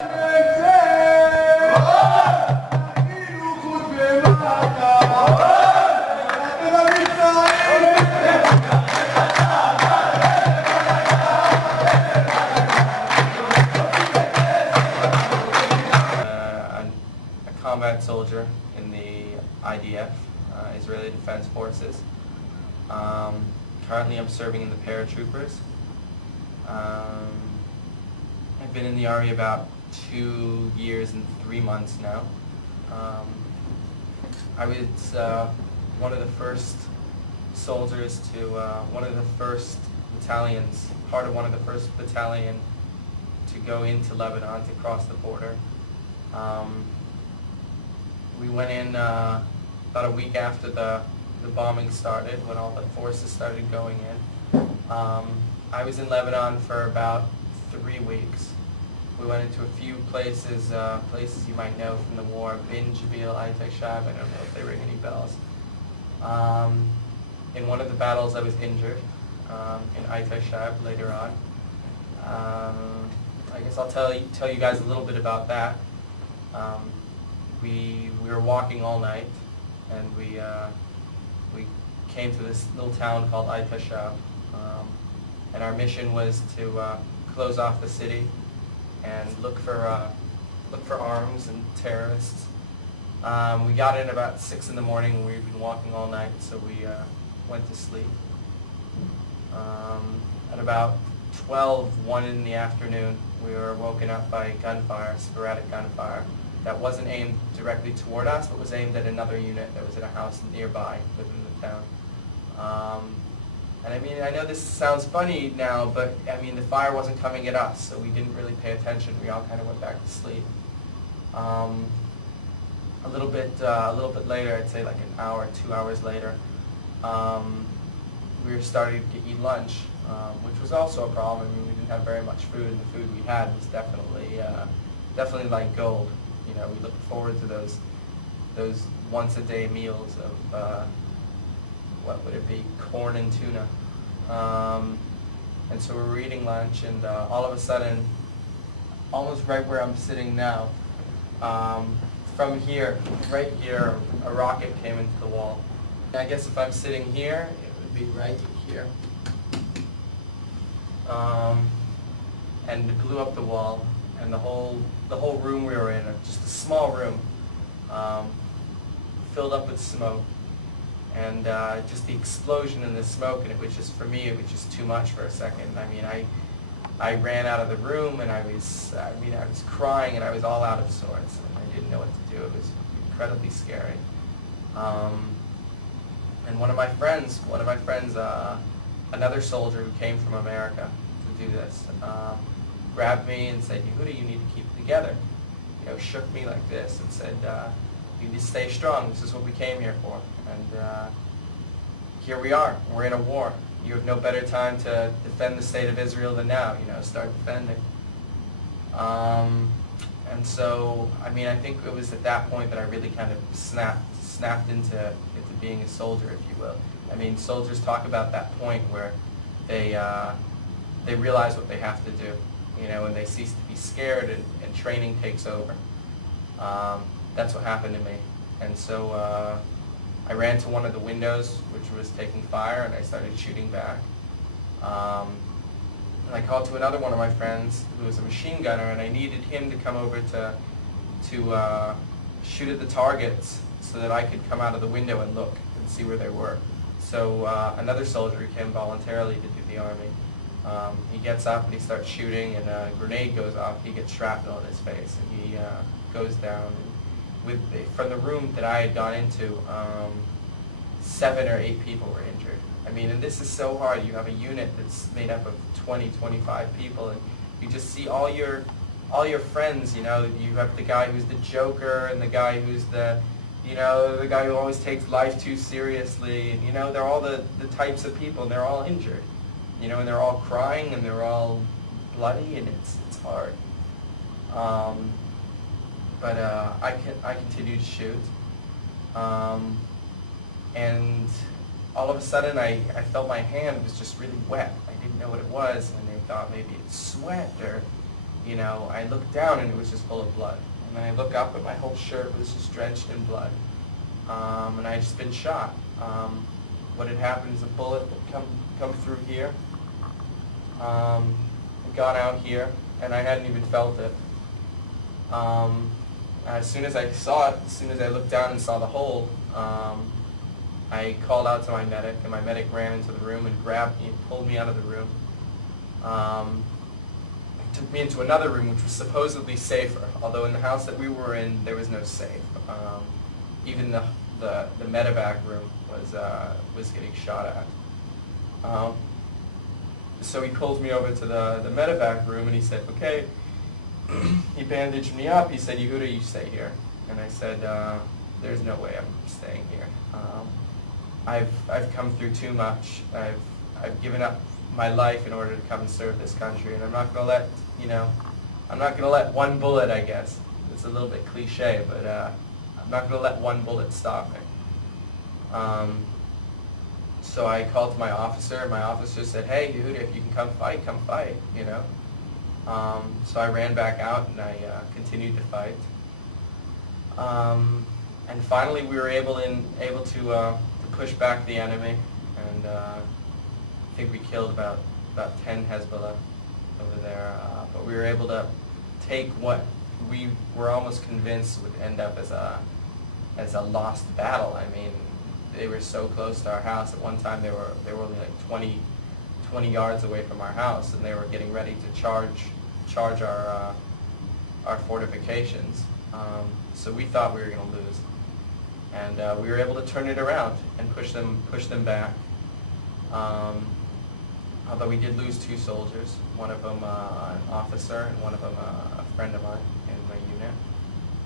Combat soldier in the IDF, Israeli Defense Forces. Currently I'm serving in the paratroopers. I've been in the Army about 2 years and 3 months now. I was one of the first soldiers to one of the first battalions, part of one of the first battalion to go into Lebanon to cross the border. We went in about a week after the bombing started, when all the forces started going in. I was in Lebanon for about 3 weeks. We went into a few places, places you might know from the war, Bin Jabil, Shab, I don't know if they ring any bells. In one of the battles I was injured, in Shab later on. I guess I'll tell you guys a little bit about that. We were walking all night, and we came to this little town called Shab, and our mission was to close off the city and look for arms and terrorists. We got in about 6 in the morning, and we'd been walking all night, so we went to sleep. At about 1 in the afternoon, we were woken up by gunfire, sporadic gunfire, that wasn't aimed directly toward us, but was aimed at another unit that was at a house nearby within the town. And I mean, I know this sounds funny now, but I mean, the fire wasn't coming at us, so we didn't really pay attention. We all kind of went back to sleep. A little bit later, I'd say like an hour, 2 hours later, we were starting to eat lunch, which was also a problem. I mean, we didn't have very much food, and the food we had was definitely like gold. You know, we looked forward to those once-a-day meals of what would it be, corn and tuna. And so we were eating lunch, and all of a sudden, almost right where I'm sitting now, from here, right here, a rocket came into the wall. I guess if I'm sitting here, it would be right here. And it blew up the wall, and the whole room we were in, just a small room, filled up with smoke. And just the explosion and the smoke, and it was just, for me, it was just too much for a second. I mean, I ran out of the room, and I was crying, and I was all out of sorts. And I didn't know what to do. It was incredibly scary. And one of my friends, another soldier who came from America to do this, grabbed me and said, "Yehuda, you need to keep it together." You know, shook me like this and said, "You need to stay strong. This is what we came here for." And here we are. We're in a war. You have no better time to defend the state of Israel than now. You know, start defending. And so, I mean, I think it was at that point that I really kind of snapped into being a soldier, if you will. I mean, soldiers talk about that point where they realize what they have to do, you know, and they cease to be scared, and training takes over. That's what happened to me. And so I ran to one of the windows, which was taking fire, and I started shooting back. And I called to another one of my friends who was a machine gunner, and I needed him to come over to shoot at the targets so that I could come out of the window and look and see where they were. So another soldier came voluntarily to do the Army. He gets up and he starts shooting, and a grenade goes off. He gets shrapnel in his face, and he goes down. From the room that I had gone into, 7 or 8 people were injured. I mean, and this is so hard. You have a unit that's made up of 20, 25 people, and you just see all your friends. You know, you have the guy who's the joker, and the guy who's the guy who always takes life too seriously. And, you know, they're all the types of people, and they're all injured. You know, and they're all crying, and they're all bloody, and it's hard. But I continued to shoot, and all of a sudden I felt my hand was just really wet. I didn't know what it was, and they thought maybe it's sweat, or you know, I looked down and it was just full of blood. And then I look up and my whole shirt was just drenched in blood. And I had just been shot. What had happened is a bullet had come through here, gone out here, and I hadn't even felt it. As soon as I saw it, as soon as I looked down and saw the hole, I called out to my medic, and my medic ran into the room and grabbed me and pulled me out of the room. Took me into another room which was supposedly safer, although in the house that we were in there was no safe. Even the medevac room was getting shot at. So he pulled me over to the medevac room and he said, okay, he bandaged me up. He said, Yehuda, you stay here. And I said, there's no way I'm staying here. I've come through too much. I've given up my life in order to come and serve this country, and I'm not going to let, I'm not going to let one bullet, I guess. It's a little bit cliche, but I'm not going to let one bullet stop me. So I called to my officer, and my officer said, hey, Yehuda, if you can come fight, So I ran back out, and I continued to fight. And finally we were able to push back the enemy, and I think we killed about 10 Hezbollah over there, but we were able to take what we were almost convinced would end up as a lost battle. I mean, they were so close to our house. At one time they were only like 20 yards away from our house, and they were getting ready to charge our fortifications. So we thought we were going to lose, and we were able to turn it around and push them back. Although we did lose 2 soldiers, one of them an officer and one of them a friend of mine in my unit.